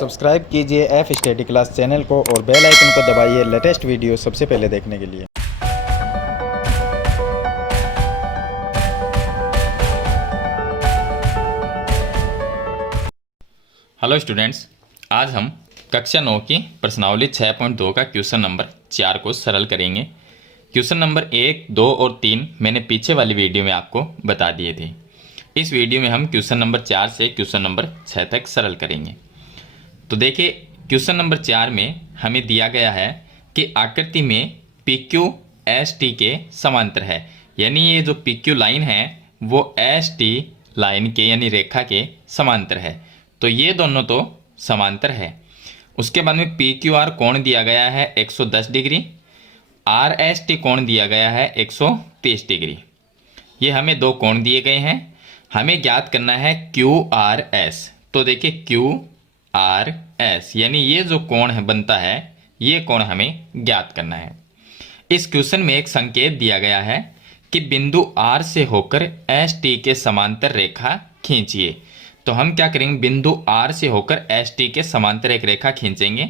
Subscribe कीजिए F study class channel को और बेल आइकन को दबाइए लेटेस्ट वीडियो सबसे पहले देखने के लिए। हेलो स्टूडेंट्स, आज हम कक्षा 9 की प्रश्नावली 6.2 का क्वेश्चन नंबर 4 को सरल करेंगे। क्वेश्चन नंबर 1, 2 और 3 मैंने पीछे वाली वीडियो में आपको बता दिए थे। इस वीडियो में हम क्वेश्चन नंबर 4 से क्वेश्चन नंबर 6 तक सरल करेंगे। तो देखिए, क्वेश्चन नंबर 4 में हमें दिया गया है कि आकृति में पी क्यू एस टी के समांतर है, यानी ये जो पी क्यू लाइन है वो एस टी लाइन के यानी रेखा के समांतर है। तो ये दोनों तो समांतर है। उसके बाद में पी क्यू आर कोण दिया गया है 110 डिग्री, आर एस टी कोण दिया गया है 130 डिग्री। ये हमें दो कोण दिए गए हैं, हमें ज्ञात करना है क्यू आर एस। तो देखिए क्यू आर एस यानी ये जो कोण है बनता है, ये कोण हमें ज्ञात करना है। इस क्वेश्चन में एक संकेत दिया गया है कि बिंदु आर से होकर एस टी के समांतर रेखा खींचिए। तो हम क्या करेंगे, बिंदु आर से होकर एस टी के समांतर एक रेखा खींचेंगे।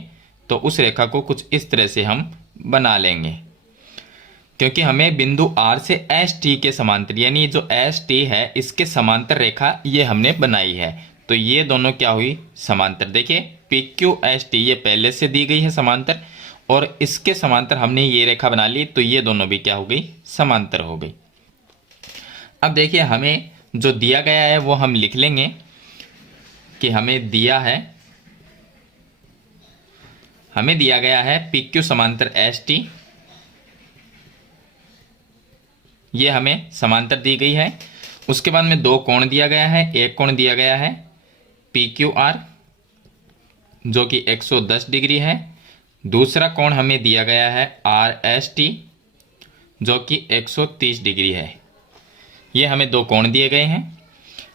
तो उस रेखा को कुछ इस तरह से हम बना लेंगे, क्योंकि हमें बिंदु आर से एस टी के समांतर यानी जो एस टी है इसके समांतर रेखा ये हमने बनाई है। तो ये दोनों क्या हुई, समांतर। देखिए पी क्यू एस टी ये पहले से दी गई है समांतर, और इसके समांतर हमने ये रेखा बना ली, तो ये दोनों भी क्या हो गई, समांतर हो गई। अब देखिए हमें जो दिया गया है वो हम लिख लेंगे कि हमें दिया गया है पी क्यू समांतर एस टी, ये हमें समांतर दी गई है। उसके बाद में दो कोण दिया गया है, एक कोण दिया गया है पी क्यू आर जो कि 110 डिग्री है, दूसरा कोण हमें दिया गया है आर एस टी जो कि 130 डिग्री है। ये हमें दो कोण दिए गए हैं।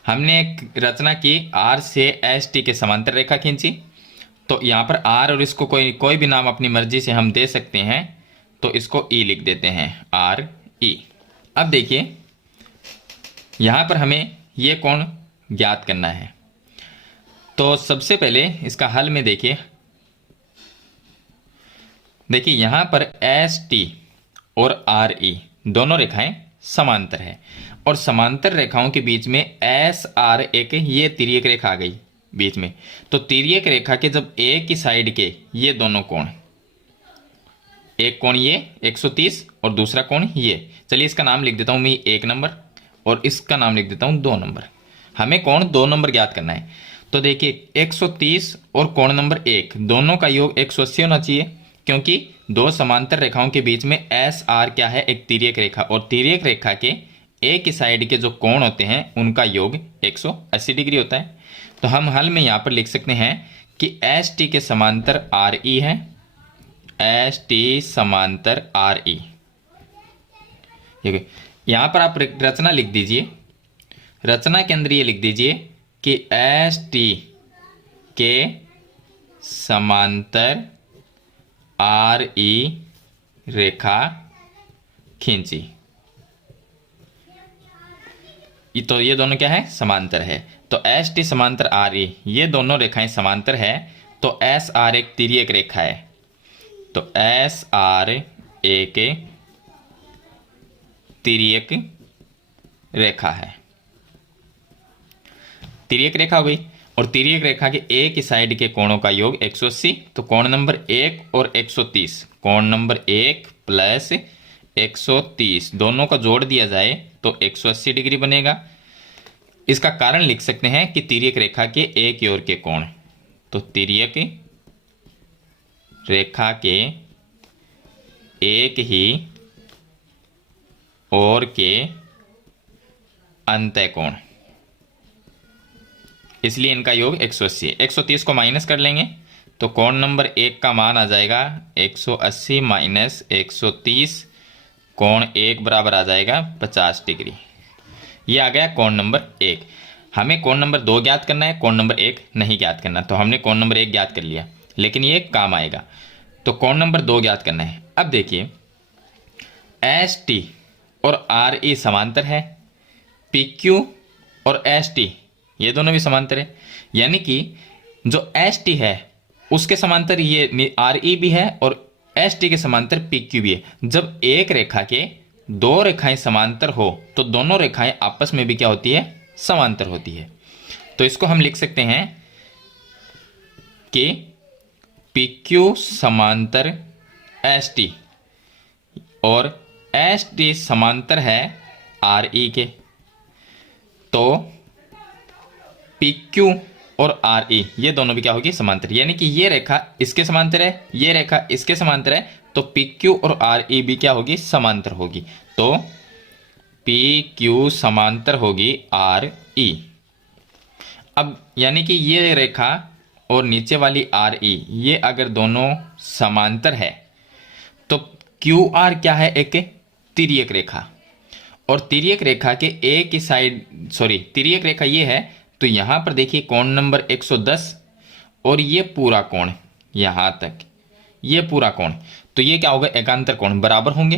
हमने एक रचना की, आर से एस टी के समांतर रेखा खींची। तो यहाँ पर आर और इसको कोई भी नाम अपनी मर्जी से हम दे सकते हैं, तो इसको ई लिख देते हैं, आर ई। अब देखिए यहाँ पर हमें ये कोण ज्ञात करना है। तो सबसे पहले इसका हल में देखिए यहाँ पर एस टी और आर ई दोनों रेखाएं समांतर है, और समांतर रेखाओं के बीच में एस आर एक ये तिर्यक रेखा आ गई बीच में। तो तिर्यक रेखा के जब एक ही साइड के ये दोनों कोण, एक कोण ये 130 और दूसरा कोण ये, चलिए इसका नाम लिख देता हूं मैं 1 नंबर और इसका नाम लिख देता हूं 2 नंबर। हमें कोण 2 नंबर ज्ञात करना है। तो देखिए 130 और कोण नंबर 1 दोनों का योग 180 होना चाहिए, क्योंकि दो समांतर रेखाओं के बीच में एस आर क्या है, एक तिर्यक रेखा, और तिर्यक रेखा के एक ही साइड के जो कोण होते हैं उनका योग 180 डिग्री होता है। तो हम हल में यहाँ पर लिख सकते हैं कि एस टी के समांतर आर ई है, एस टी समांतर आर ई। यहाँ पर आप रचना लिख दीजिए, रचना के अंदर ये लिख दीजिए कि एस टी के समांतर आर ई रेखा खींची। तो ये दोनों क्या है, समांतर है। तो एस टी समांतर आर ई, ये दोनों रेखाएं समांतर है। तो एस आर एक तिर्यक रेखा है, तो एस आर एक तिर्यक रेखा है, तिर्यक रेखा हो गई। और तिर्यक रेखा के एक ही साइड के कोणों का योग 180। तो कोण नंबर 1 और 130, कोण नंबर 1 प्लस 130 दोनों का जोड़ दिया जाए तो 180 डिग्री बनेगा। इसका कारण लिख सकते हैं कि तिर्यक रेखा के एक ही ओर के कोण, तो तिर्यक रेखा के एक ही ओर के अंतः कोण, इसलिए इनका योग 180 है। 130 को माइनस कर लेंगे तो कोण नंबर 1 का मान आ जाएगा 180 माइनस 130, कोण 1 बराबर आ जाएगा 50 डिग्री। ये आ गया कोण नंबर 1। हमें कोण नंबर 2 ज्ञात करना है, कोण नंबर 1 नहीं ज्ञात करना। तो हमने कोण नंबर 1 ज्ञात कर लिया, लेकिन ये काम आएगा। तो कोण नंबर 2 ज्ञात करना है। अब देखिए एस टी और आर ई समांतर है, पी क्यू और एस टी ये दोनों भी समांतर है, यानी कि जो एस टी है उसके समांतर ये आर ई भी है और एस टी के समांतर पी क्यू भी है। जब एक रेखा के दो रेखाएं समांतर हो तो दोनों रेखाएं आपस में भी क्या होती है, समांतर होती है। तो इसको हम लिख सकते हैं कि पी क्यू समांतर एस टी और एस टी समांतर है आर ई के। तो पी क्यू और आर ई ये दोनों भी क्या होगी, समांतर। यानी कि ये रेखा इसके समांतर है, ये रेखा इसके समांतर है, तो पी क्यू और आर ई भी क्या होगी, समांतर होगी। तो पी क्यू समांतर होगी आर ई। अब यानी कि ये रेखा और नीचे वाली आर ई ये अगर दोनों समांतर है तो क्यू आर क्या है, एक तिर्यक रेखा। और तिर्यक रेखा के एक ही साइड तिर्यक रेखा ये है, तो यहां पर देखिए कोण नंबर 110 और ये पूरा कोण यहां तक, ये पूरा कोण, तो ये क्या होगा, एकांतर कोण बराबर होंगे।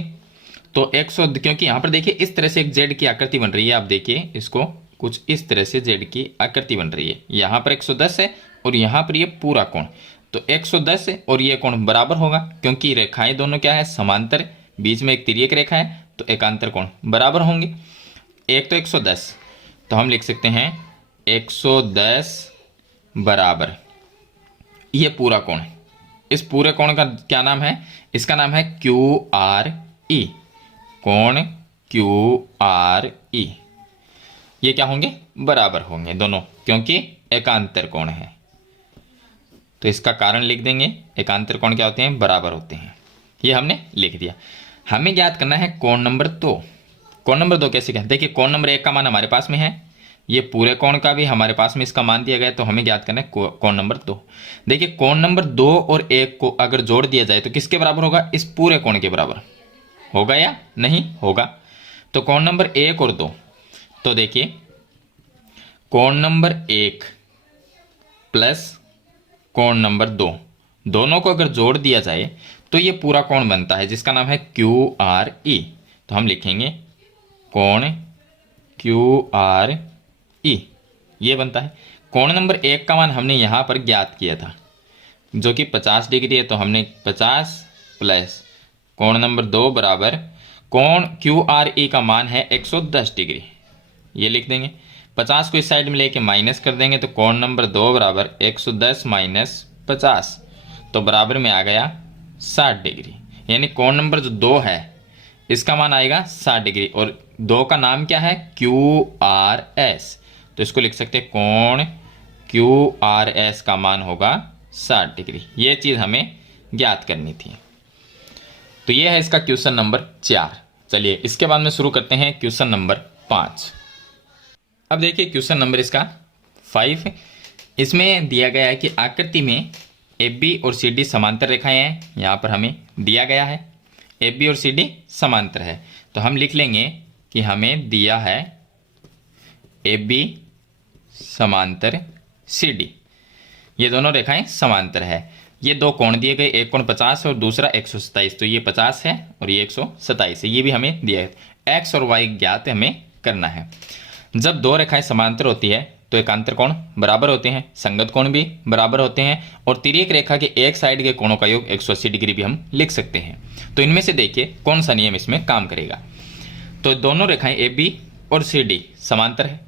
तो 100, क्योंकि यहां पर देखिए इस तरह से एक जेड की आकृति बन रही है, आप देखिए इसको कुछ इस तरह से जेड की आकृति बन रही है। यहां पर 110 है और यहां पर ये पूरा कोण, तो 110 है और ये कोण बराबर होगा क्योंकि रेखाएं दोनों क्या है, समांतर, बीच में एक तिर्यक रेखा है, तो एकांतर कोण बराबर होंगे। एक तो 110, तो हम लिख सकते हैं 110 बराबर ये पूरा कोण। इस पूरे कोण का क्या नाम है, इसका नाम है क्यू आर ई, कोण क्यू आर ई। ये क्या होंगे, बराबर होंगे दोनों, क्योंकि एकांतर कोण है। तो इसका कारण लिख देंगे, एकांतर कोण क्या होते हैं, बराबर होते हैं। ये हमने लिख दिया। हमें ज्ञात करना है कोण नंबर 2। कोण नंबर 2 कैसे कहते हैं, देखिए कोण नंबर 1 का मान हमारे पास में है, ये पूरे कोण का भी हमारे पास में इसका मान दिया गया है, तो हमें ज्ञात करना है कोण नंबर 2। देखिए कोण नंबर 2 और 1 को अगर जोड़ दिया जाए तो किसके बराबर होगा, इस पूरे कोण के बराबर होगा या नहीं होगा। तो कोण नंबर 1 और 2, तो देखिए कोण नंबर 1 प्लस कोण नंबर 2 दोनों को अगर जोड़ दिया जाए तो ये पूरा कोण बनता है जिसका नाम है क्यू आर ई। तो हम लिखेंगे कोण क्यू आर ई, ये बनता है। कोण नंबर 1 का मान हमने यहाँ पर ज्ञात किया था जो कि 50 डिग्री है, तो हमने 50 प्लस कोण नंबर 2 बराबर कोण क्यू आर ई का मान है 110 डिग्री, ये लिख देंगे। 50 को इस साइड में लेके माइनस कर देंगे, तो कोण नंबर 2 बराबर 110 माइनस 50, तो बराबर में आ गया 60 डिग्री। यानी कोण नंबर जो 2 है इसका मान आएगा 60 डिग्री, और 2 का नाम क्या है, क्यू आर एस। तो इसको लिख सकते हैं कोण क्यू आर एस का मान होगा 60 डिग्री। ये चीज़ हमें ज्ञात करनी थी। तो ये है इसका क्वेश्चन नंबर 4। चलिए इसके बाद में शुरू करते हैं क्वेश्चन नंबर 5। अब देखिए क्वेश्चन नंबर इसका 5, इसमें दिया गया है कि आकृति में ए बी और सी डी समांतर रेखाएं हैं। यहाँ पर हमें दिया गया है ए बी और सी डी समांतर है, तो हम लिख लेंगे कि हमें दिया है ए बी समांतर सी डी, ये दोनों रेखाएं समांतर है। ये दो कोण दिए गए, एक कोण 50 है और दूसरा 127, तो ये 50 है और ये 127 है, ये भी हमें दिया है। एक्स और वाई ज्ञात हमें करना है। जब दो रेखाएं समांतर होती है तो एकांतर कोण बराबर होते हैं, संगत कोण भी बराबर होते हैं, और तिर्यक रेखा के एक साइड के कोणों का योग 180 डिग्री भी हम लिख सकते हैं। तो इनमें से देखिए कौन सा नियम इसमें काम करेगा। तो दोनों रेखाएं ए बी और सी डी समांतर है,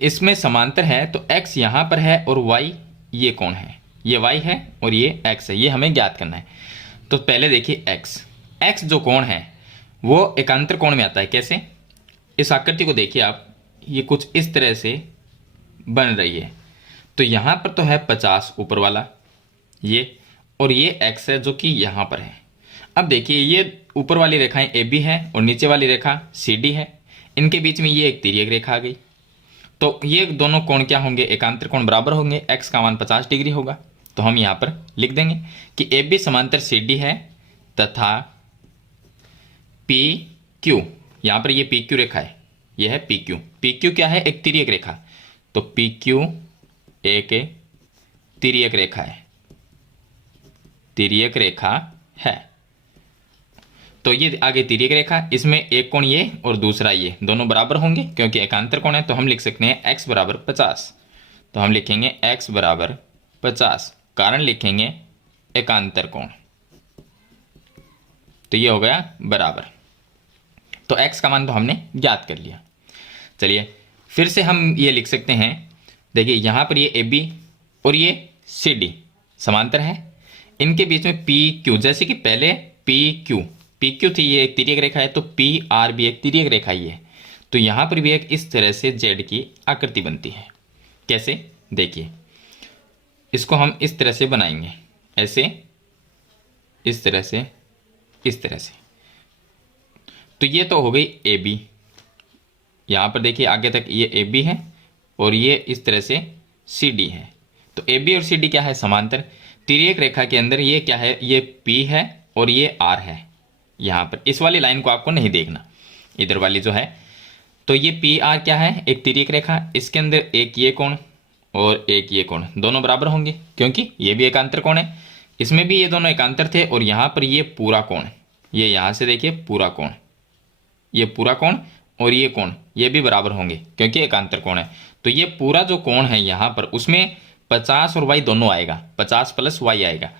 इसमें समांतर है, तो x यहाँ पर है और y ये कोण है, ये y है और ये x है, ये हमें ज्ञात करना है। तो पहले देखिए x जो कोण है वो एकांतर कोण में आता है। कैसे, इस आकृति को देखिए आप, ये कुछ इस तरह से बन रही है, तो यहाँ पर तो है 50 ऊपर वाला ये, और ये x है जो कि यहाँ पर है। अब देखिए ये ऊपर वाली रेखाएं ए बी है और नीचे वाली रेखा सी डी है, इनके बीच में ये एक तिर्यक रेखा आ गई, तो ये दोनों कोण क्या होंगे, एकांतर कोण बराबर होंगे। x का मान 50 डिग्री होगा, तो हम यहाँ पर लिख देंगे कि ए बी समांतर सी डी है तथा पी क्यू, यहाँ पर ये पी क्यू रेखा है, ये है पी क्यू। पी क्यू क्या है, एक तिर्यक रेखा, तो पी क्यू एक तिर्यक रेखा है, तिर्यक रेखा है। तो ये आगे तिर्यक रेखा, इसमें एक कोण ये और दूसरा ये, दोनों बराबर होंगे क्योंकि एकांतर कोण है, तो हम लिख सकते हैं x बराबर 50। तो हम लिखेंगे x बराबर 50, कारण लिखेंगे एकांतर कोण, तो ये हो गया बराबर। तो x का मान तो हमने ज्ञात कर लिया। चलिए फिर से हम ये लिख सकते हैं, देखिए यहाँ पर ये AB और ये CD समांतर है, इनके बीच में PQ, जैसे कि पहले PQ थी, ये एक तिर्यक रेखा है, तो PR भी एक तिर्यक रेखा ही है। तो यहाँ पर भी एक इस तरह से Z की आकृति बनती है। कैसे, देखिए इसको हम इस तरह से बनाएंगे, ऐसे, इस तरह से, इस तरह से। तो ये तो हो गई AB, यहाँ पर देखिए आगे तक ये AB है और ये इस तरह से CD है। तो AB और CD क्या है, समांतर। तिर्यक रेखा के अंदर ये क्या है, ये P है और ये R है। यहाँ पर इस वाली लाइन को आपको नहीं देखना, इधर वाली जो है। तो ये PR क्या है, एक तिर्यक रेखा, इसके अंदर एक ये कोण और एक ये कोण, दोनों बराबर होंगे क्योंकि ये भी एकांतर कोण है। इसमें भी ये दोनों एकांतर थे और यहाँ पर ये पूरा कोण, ये यहाँ से देखिए पूरा कोण, ये पूरा कोण और ये कोण, ये भी बराबर होंगे क्योंकि एकांतर कोण है। तो ये पूरा जो कोण है यहाँ पर, उसमें 50 और y दोनों आएगा, 50 प्लस y आएगा,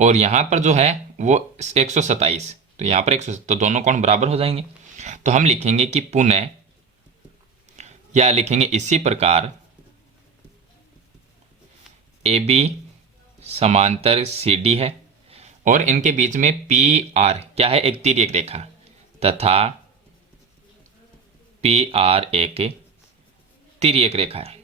और यहाँ पर जो है वो 127, तो यहाँ पर 100, तो दोनों कोण बराबर हो जाएंगे। तो हम लिखेंगे कि पुनः, या लिखेंगे इसी प्रकार AB समांतर CD है और इनके बीच में PR क्या है, एक तिर्यक रेखा, तथा PR एक तिर्यक रेखा है।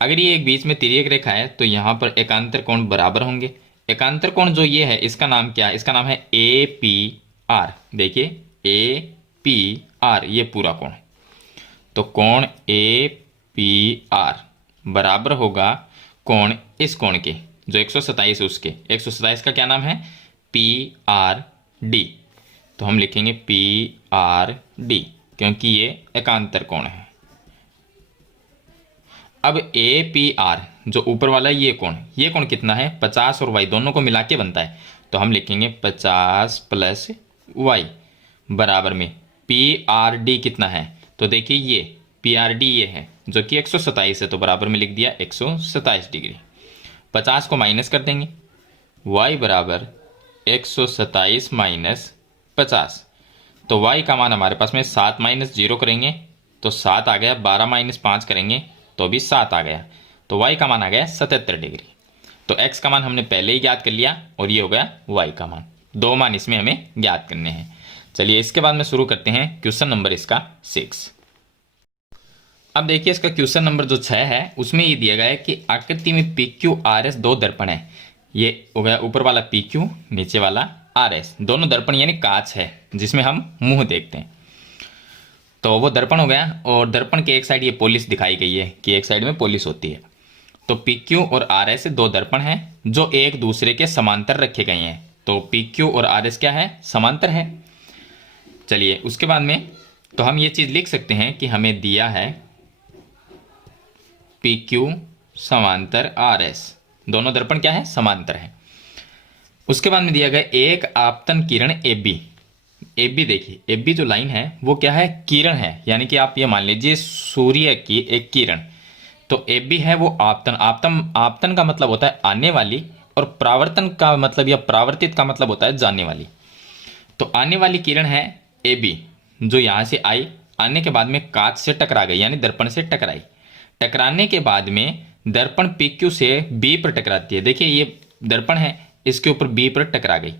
अगर ये एक बीच में तिर्यक रेखा है तो यहाँ पर एकांतर कोण बराबर होंगे। एकांतर कोण जो ये है, इसका नाम क्या है, इसका नाम है APR। देखिए APR, ये पूरा कोण, तो कोण APR बराबर होगा कोण इस कोण के, जो 127 है उसके, 127 का क्या नाम है, PRD। तो हम लिखेंगे PRD क्योंकि ये एकांतर कोण है। अब APR जो ऊपर वाला ये कोण कितना है, 50 और y दोनों को मिला के बनता है। तो हम लिखेंगे 50 प्लस y बराबर में PRD कितना है, तो देखिए ये PRD ये है जो कि 127 है, तो बराबर में लिख दिया 127 डिग्री। 50 को माइनस कर देंगे, y बराबर 127 माइनस 50, तो y का मान हमारे पास में 7 माइनस 0 करेंगे तो 7 आ गया, 12 माइनस 5 करेंगे तो भी 7 आ गया, तो y का मान आ गया 77 डिग्री। तो x का मान हमने पहले ही ज्ञात कर लिया और ये हो गया y का मान। दो मान इसमें हमें ज्ञात करने हैं। चलिए इसके बाद में शुरू करते हैं क्वेश्चन नंबर इसका 6। अब देखिए इसका क्वेश्चन नंबर जो 6 है उसमें ये दिया गया है कि आकृति में PQRS दो दर्पण है। ये हो गया ऊपर वाला PQ, नीचे वाला RS, दोनों दर्पण यानी कांच है जिसमें हम मुंह देखते हैं। तो वो दर्पण हो गया और दर्पण के एक साइड ये पॉलिश दिखाई गई है कि एक साइड में पॉलिश होती है। तो PQ और RS दो दर्पण हैं जो एक दूसरे के समांतर रखे गए हैं। तो PQ और RS क्या है, समांतर है। चलिए उसके बाद में तो हम ये चीज़ लिख सकते हैं कि हमें दिया है PQ समांतर RS, दोनों दर्पण क्या है, समांतर है। उसके बाद में दिया गया एक आपतन किरण AB। AB देखिए, AB जो लाइन है वो क्या है, किरण है, यानी कि आप ये मान लीजिए सूर्य की एक किरण। तो AB है वो आपतन, आपतन का मतलब होता है आने वाली, और प्रावर्तन का मतलब या प्रावर्तित का मतलब होता है जाने वाली। तो आने वाली किरण है AB जो यहाँ से आई, आने के बाद में कांच से टकरा गई यानी दर्पण से टकराई। टकराने के बाद में दर्पण PQ से B पर टकराती है। देखिए ये दर्पण है, इसके ऊपर B पर टकरा गई।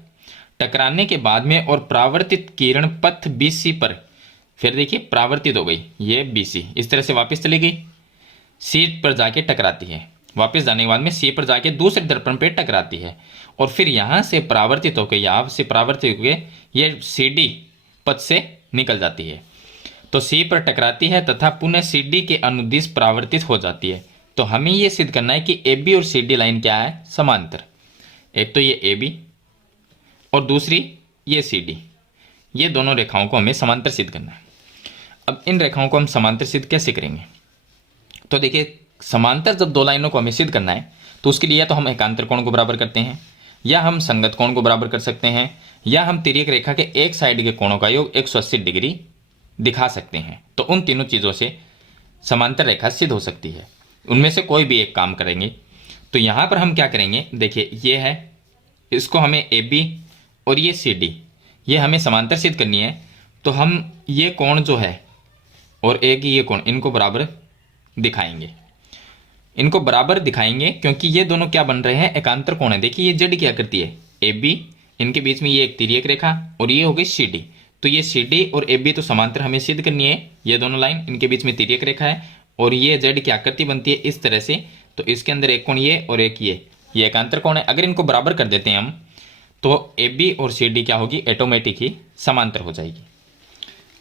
टकराने के बाद में और प्रावर्तित किरण पथ BC पर, फिर देखिए प्रावर्तित हो गई, ये BC इस तरह से वापस चली गई, C पर जाके टकराती है। वापस जाने के बाद में C पर जाके दूसरे दर्पण पे टकराती है और फिर यहाँ से प्रावर्तित होकर, यहाँ से प्रावर्तित होकर ये CD पथ से निकल जाती है। तो C पर टकराती है तथा पुनः CD के अनुदिश प्रावर्तित हो जाती है। तो हमें ये सिद्ध करना है कि AB और CD लाइन क्या है, समांतर। एक तो ये AB और दूसरी ये CD, ये दोनों रेखाओं को हमें समांतर सिद्ध करना है। अब इन रेखाओं को हम समांतर सिद्ध कैसे करेंगे, तो देखिए समांतर जब दो लाइनों को हमें सिद्ध करना है तो उसके लिए या तो हम एकांतर कोण को बराबर करते हैं, या हम संगत कोण को बराबर कर सकते हैं, या हम तिर्यक रेखा के एक साइड के कोणों का योग 180 डिग्री दिखा सकते हैं। तो उन तीनों चीज़ों से समांतर रेखा सिद्ध हो सकती है। उनमें से कोई भी एक काम करेंगे। तो यहाँ पर हम क्या करेंगे, देखिए ये है, इसको हमें ए बी और ये सी डी, ये हमें समांतर सिद्ध करनी है। तो हम ये कोण जो है और एक ये कोण, इनको बराबर दिखाएंगे। इनको बराबर दिखाएंगे क्योंकि ये दोनों क्या बन रहे हैं, एकांतर कोण है। देखिए ये जेड क्या करती है, ए बी, इनके बीच में ये एक तिर्यक रेखा और ये हो गई सी डी। तो ये सी डी और ए बी तो समांतर हमें सिद्ध करनी है। ये दोनों लाइन, इनके बीच में तिर्यक रेखा है और ये जेड की आकृति बनती है इस तरह से। तो इसके अंदर एक कोण ये और एक ये एकांतर कोण है। अगर इनको बराबर कर देते हैं हम, तो ए बी और सी डी क्या होगी, ऑटोमेटिक ही समांतर हो जाएगी।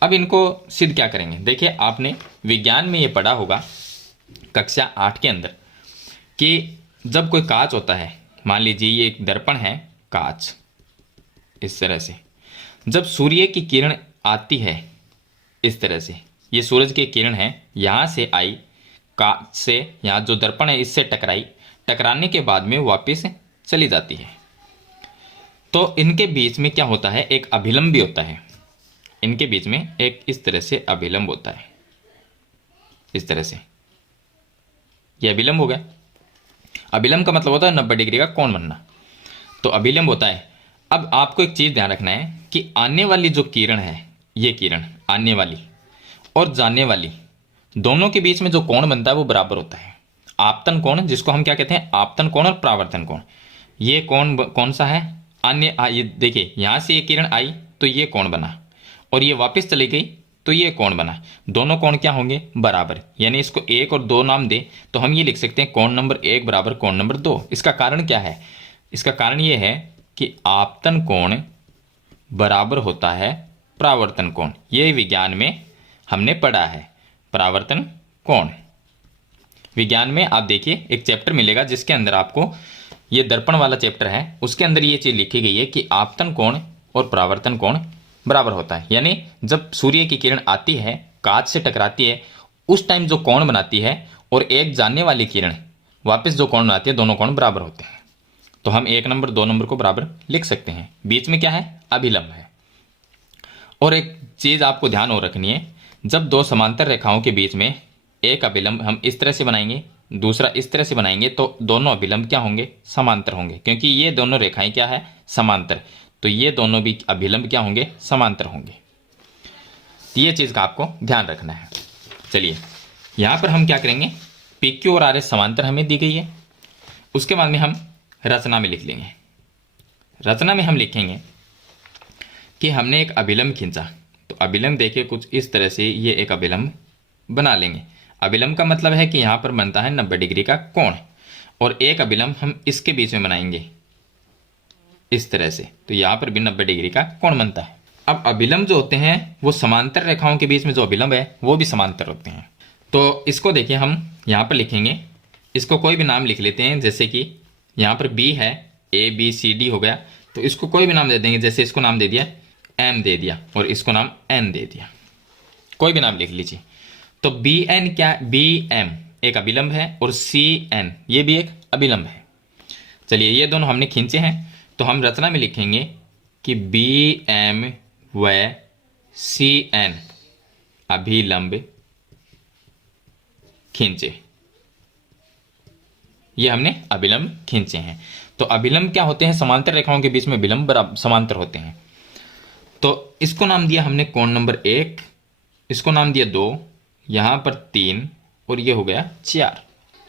अब इनको सिद्ध क्या करेंगे, देखिए आपने विज्ञान में ये पढ़ा होगा कक्षा 8 के अंदर कि जब कोई कांच होता है, मान लीजिए ये एक दर्पण है कांच, इस तरह से जब सूर्य की किरण आती है इस तरह से, ये सूरज की किरण है, यहाँ से आई, कांच से यहाँ जो दर्पण है इससे टकराई, टकराने के बाद में वापस चली जाती है। तो इनके बीच में क्या होता है, एक अभिलंब भी होता है। इनके बीच में एक इस तरह से अभिलंब होता है, इस तरह से, ये अभिलंब हो गया। अभिलंब का मतलब होता है 90 डिग्री का कोण बनना। तो अभिलंब होता है। अब आपको एक चीज ध्यान रखना है कि आने वाली जो किरण है, ये किरण आने वाली और जाने वाली, दोनों के बीच में जो कोण बनता है वो बराबर होता है। आपतन कोण, जिसको हम क्या कहते हैं, आपतन कोण और परावर्तन कोण। ये कोण कौन सा है, अन्य, ये देखिए यहां से ये किरण आई तो ये कोण बना और ये वापस चली गई तो ये कोण बना। दोनों कोण क्या होंगे, बराबर। यानी इसको 1 और 2 नाम दे तो हम ये लिख सकते हैं कोण नंबर 1 बराबर कोण नंबर 2। इसका कारण क्या है, इसका कारण ये है कि आपतन कोण बराबर होता है परावर्तन कोण। ये विज्ञान में हमने पढ़ा है, परावर्तन कोण। विज्ञान में आप देखिए एक चैप्टर मिलेगा जिसके अंदर आपको, ये दर्पण वाला चैप्टर है, उसके अंदर ये चीज लिखी गई है कि आपतन कोण और परावर्तन कोण बराबर होता है। यानी जब सूर्य की किरण आती है, कांच से टकराती है, उस टाइम जो कोण बनाती है और एक जाने वाली किरण वापस जो कोण बनाती है, दोनों कोण बराबर होते हैं। तो हम 1 नंबर 2 नंबर को बराबर लिख सकते हैं। बीच में क्या है, अभिलंब है। और एक चीज आपको ध्यान और रखनी है, जब दो समांतर रेखाओं के बीच में एक अभिलंब हम इस तरह से बनाएंगे, दूसरा इस तरह से बनाएंगे, तो दोनों अभिलंब क्या होंगे, समांतर होंगे, क्योंकि ये दोनों रेखाएं क्या है, समांतर। तो ये दोनों भी अभिलंब क्या होंगे, समांतर होंगे। तो ये चीज का आपको ध्यान रखना है। चलिए यहां पर हम क्या करेंगे, पी क्यू और आर एस समांतर हमें दी गई है। उसके बाद में हम रचना में लिख लेंगे। रचना में हम लिखेंगे कि हमने एक अभिलंब खींचा। तो अभिलंब देखिए कुछ इस तरह से, ये एक अभिलंब बना लेंगे। अभिलंब का मतलब है कि यहां पर बनता है 90 डिग्री का कोण, और एक अभिलंब हम इसके बीच में बनाएंगे इस तरह से। तो यहां पर भी 90 डिग्री का कोण बनता है। अब अभिलंब जो होते हैं वो समांतर रेखाओं के बीच में जो अभिलंब है वो भी समांतर होते हैं। तो इसको देखिए हम यहां पर लिखेंगे, इसको कोई भी नाम लिख लेते हैं। जैसे कि यहाँ पर बी है, ए बी सी डी हो गया, तो इसको कोई भी नाम दे देंगे। जैसे इसको नाम दे दिया एम दे दिया और इसको नाम एन दे दिया, कोई भी नाम लिख लीजिए। तो बी एन क्या, बी एम एक अभिलंब है और सी एन ये भी एक अभिलंब है। चलिए ये दोनों हमने खींचे हैं, तो हम रचना में लिखेंगे कि बी एम व सी एन अभिलंब खींचे। ये हमने अभिलंब खींचे हैं। तो अभिलंब क्या होते हैं, समांतर रेखाओं के बीच में विलंब समांतर होते हैं। तो इसको नाम दिया हमने कोण नंबर 1, इसको नाम दिया 2, यहां पर 3 और ये हो गया 4।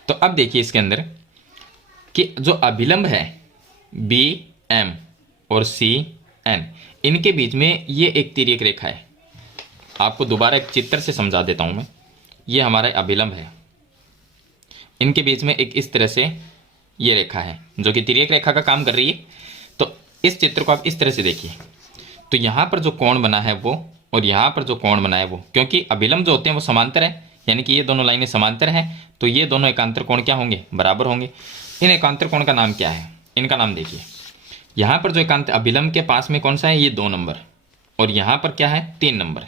तो अब देखिए इसके अंदर कि जो अभिलंब है बी एम और सी एन, इनके बीच में ये एक तिर्यक रेखा है। आपको दोबारा एक चित्र से समझा देता हूं मैं। ये हमारा अभिलंब है, इनके बीच में एक इस तरह से ये रेखा है जो कि तिर्यक रेखा का काम कर रही है। तो इस चित्र को आप इस तरह से देखिए, तो यहाँ पर जो कोण बना है वो और यहाँ पर जो कोण बना है वो, क्योंकि अभिलंब जो होते हैं वो समांतर है, यानी कि ये दोनों लाइनें समांतर हैं, तो ये दोनों एकांतर कोण क्या होंगे, बराबर होंगे। इन एकांतर कोण का नाम क्या है, इनका नाम देखिए। यहाँ पर जो एकांत अभिलंब के पास में कौन सा है, ये 2 नंबर, और यहाँ पर क्या है 3 नंबर,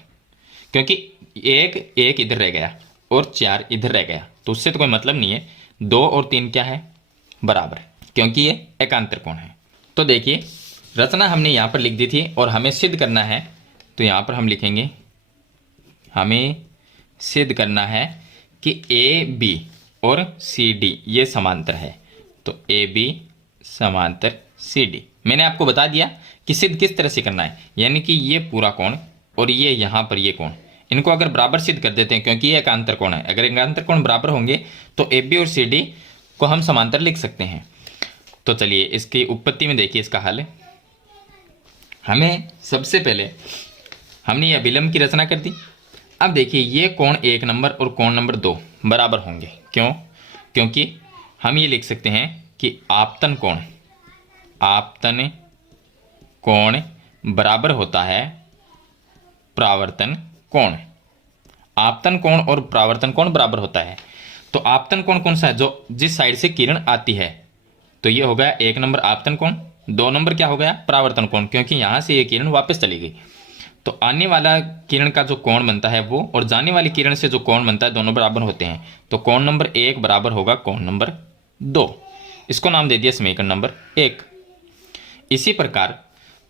क्योंकि एक इधर रह गया और 4 इधर रह गया, तो उससे तो कोई मतलब नहीं है। 2 और 3 क्या है, बराबर, क्योंकि ये एकांतर कोण है। तो देखिए रचना हमने यहाँ पर लिख दी थी और हमें सिद्ध करना है। तो यहाँ पर हम लिखेंगे हमें सिद्ध करना है कि ए बी और सी डी ये समांतर है, तो ए बी समांतर सी डी। मैंने आपको बता दिया कि सिद्ध किस तरह से करना है, यानी कि ये पूरा कोण और ये यहाँ पर ये कोण, इनको अगर बराबर सिद्ध कर देते हैं, क्योंकि ये एकांतर कोण है। अगर एकांतर कोण बराबर होंगे तो ए बी और सी डी को हम समांतर लिख सकते हैं। तो चलिए इसकी उत्पत्ति में देखिए इसका हल। हमें सबसे पहले हमने ये अभिलंब की रचना कर दी। अब देखिए ये कोण 1 नंबर और कोण नंबर 2 बराबर होंगे। क्यों? क्योंकि हम ये लिख सकते हैं कि आपतन कोण बराबर होता है परावर्तन कोण। आपतन कोण और परावर्तन कोण बराबर होता है। तो आपतन कोण कौन सा है? जो जिस साइड से किरण आती है, तो ये हो गया 1 नंबर आपतन कोण। 2 नंबर क्या हो गया? परावर्तन कोण, क्योंकि यहां से ये किरण वापस चली गई। तो आने वाला किरण का जो कोण बनता है वो, और जाने वाली किरण से जो कोण बनता है, दोनों बराबर होते हैं। तो कोण नंबर 1 बराबर होगा कोण नंबर 2। इसको नाम दे दिया समीकरण नंबर 1। इसी प्रकार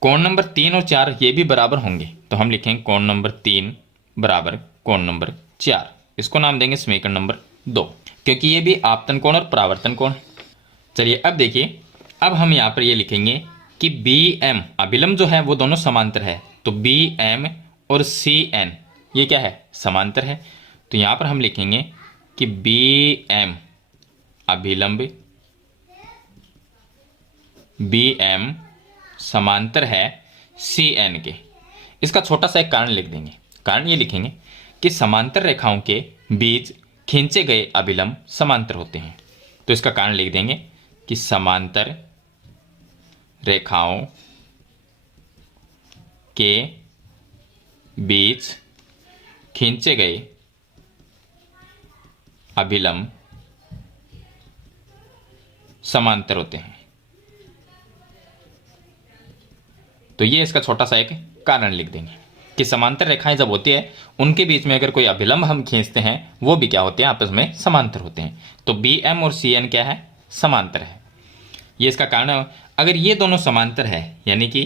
कोण नंबर 3 और 4 ये भी बराबर होंगे, तो हम लिखेंगे कोण नंबर 3 बराबर कोण नंबर 4। इसको नाम देंगे समीकरण नंबर 2, क्योंकि ये भी आपतन कोण और परावर्तन कोण। चलिए अब देखिए, अब हम यहाँ पर ये लिखेंगे कि बी एम अभिलंब जो है वो दोनों समांतर है। तो बी एम और सी एन ये क्या है? समांतर है। तो यहाँ पर हम लिखेंगे कि बी एम अभिलंब बी एम समांतर है सी एन के। इसका छोटा सा एक कारण लिख देंगे। कारण ये लिखेंगे कि समांतर रेखाओं के बीच खींचे गए अभिलंब समांतर होते हैं। तो इसका कारण लिख देंगे कि समांतर रेखाओं के बीच खींचे गए अभिलंब समांतर होते हैं। तो ये इसका छोटा सा एक कारण लिख देंगे कि समांतर रेखाएं जब होती है उनके बीच में अगर कोई अभिलंब हम खींचते हैं वो भी क्या होते हैं? आपस में समांतर होते हैं। तो बी एम और सी एन क्या है? समांतर है। ये इसका कारण है। अगर ये दोनों समांतर है, यानी कि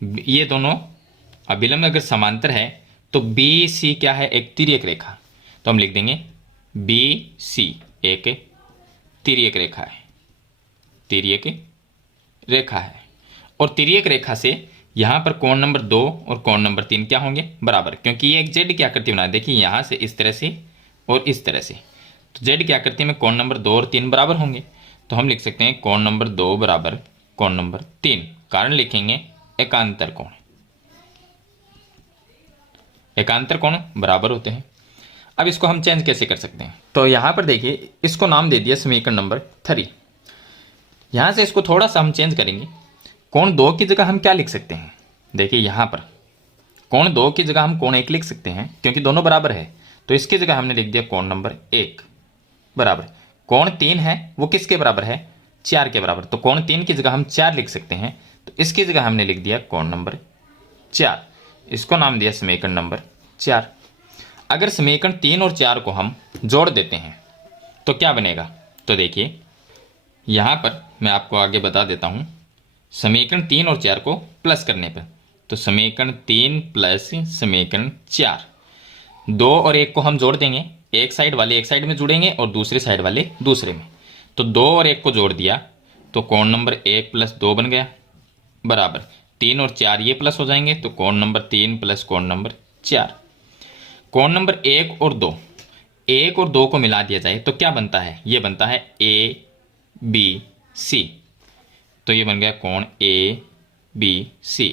ये दोनों अभिलंब अगर समांतर है, तो बी सी क्या है? एक तिर्यक रेखा। तो हम लिख देंगे बी सी एक तिर्यक रेखा है, तिर्यक रेखा है। और तिर्यक रेखा से यहाँ पर कोण नंबर 2 और कोण नंबर 3 क्या होंगे? बराबर, क्योंकि ये एक जेड की आकृति बना। देखिए यहाँ से इस तरह से और इस तरह से, तो जेड की आकृति में कोण नंबर 2 और 3 बराबर होंगे। तो हम लिख सकते हैं कोण नंबर 2 बराबर कोण नंबर 3। कारण लिखेंगे एकांतर कोण। एकांतर कोण बराबर होते हैं। अब इसको हम चेंज कैसे कर सकते हैं? तो यहाँ पर देखिए, इसको नाम दे दिया समीकरण नंबर 3। यहाँ से इसको थोड़ा सा हम चेंज करेंगे। कोण 2 की जगह हम क्या लिख सकते हैं? देखिए यहाँ पर कोण 2 की जगह हम कोण 1 लिख सकते हैं, क्योंकि दोनों बराबर है। तो इसकी जगह हमने लिख दिया कोण नंबर 1 बराबर। कोण 3 है, वो किसके बराबर है? 4 के बराबर। तो कोण 3 की जगह हम 4 लिख सकते हैं। तो इसकी जगह हमने लिख दिया कोण नंबर 4। इसको नाम दिया समीकरण नंबर 4। अगर समीकरण 3 और 4 को हम जोड़ देते हैं तो क्या बनेगा? तो देखिए यहाँ पर मैं आपको आगे बता देता हूँ। समीकरण 3 और 4 को प्लस करने पर, तो समीकरण 3 प्लस समीकरण 4, 2 और 1 को हम जोड़ देंगे। एक साइड वाले एक साइड में जुड़ेंगे और दूसरे साइड वाले दूसरे में। तो 2 और 1 को जोड़ दिया तो कोण नंबर 1 प्लस 2 बन गया बराबर 3 और 4 ये प्लस हो जाएंगे, तो कोण नंबर 3 प्लस कोण नंबर 4। कोण नंबर 1 और 2, 1 और 2 को मिला दिया जाए तो क्या बनता है? ये बनता है ए बी सी। तो ये बन गया कोण ए बी सी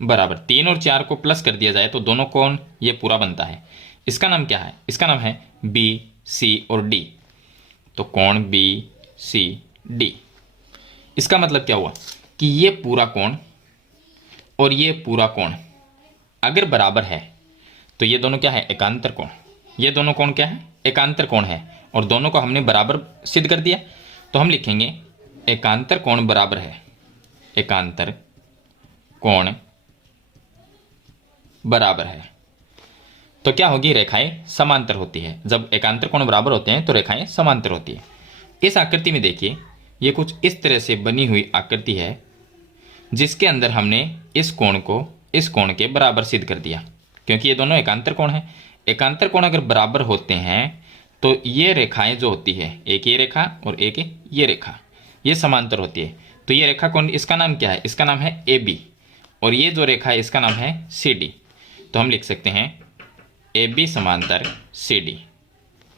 बराबर 3 और 4 को प्लस कर दिया जाए तो दोनों कोण ये पूरा बनता है। इसका नाम क्या है? इसका नाम है बी सी और डी। तो कोण बी सी डी, इसका मतलब क्या हुआ कि ये पूरा कोण और ये पूरा कोण अगर बराबर है तो ये दोनों क्या है? एकांतर कोण। ये दोनों कोण क्या है? एकांतर कोण है। और दोनों को हमने बराबर सिद्ध कर दिया। तो हम लिखेंगे एकांतर कोण बराबर है, एकांतर कोण बराबर है। तो क्या होगी? रेखाएं समांतर होती है। जब एकांतर कोण बराबर होते हैं तो रेखाएं समांतर होती है। इस आकृति में देखिए, ये कुछ इस तरह से बनी हुई आकृति है जिसके अंदर हमने इस कोण को इस कोण के बराबर सिद्ध कर दिया, क्योंकि ये दोनों एकांतर कोण हैं। एकांतर कोण अगर बराबर होते हैं तो ये रेखाएं जो होती है, एक ये रेखा और एक ये रेखा, ये समांतर होती है। तो ये रेखा कौन, इसका नाम क्या है, इसका नाम है ए बी, और ये जो रेखा है इसका नाम है सी डी। तो हम लिख सकते हैं ए बी समांतर सी डी,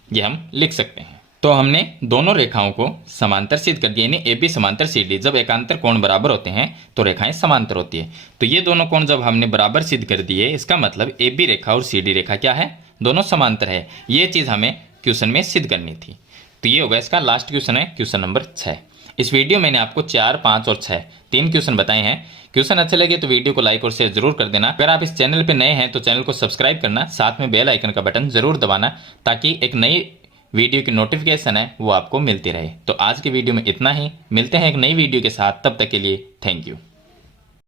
ये हम लिख सकते हैं। तो हमने दोनों रेखाओं को समांतर सिद्ध कर दिया, यानी ए बी समांतर सी डी। जब एकांतर कोण बराबर होते हैं तो रेखाएं समांतर होती है। तो ये दोनों कोण जब हमने बराबर सिद्ध कर दिए, इसका मतलब ए बी रेखा और सी डी रेखा क्या है, दोनों समांतर है। ये चीज़ हमें क्वेश्चन में सिद्ध करनी थी। तो ये होगा इसका लास्ट क्वेश्चन है, क्वेश्चन नंबर 6। इस वीडियो मैंने आपको 4, 5 और 6 3 क्वेश्चन बताए हैं। क्वेश्चन अच्छे लगे तो वीडियो को लाइक और शेयर जरूर कर देना। अगर आप इस चैनल पे नए हैं तो चैनल को सब्सक्राइब करना, साथ में बेल आइकन का बटन जरूर दबाना, ताकि एक नई वीडियो की नोटिफिकेशन है वो आपको मिलती रहे। तो आज की वीडियो में इतना ही, मिलते हैं एक नई वीडियो के साथ, तब तक के लिए थैंक यू।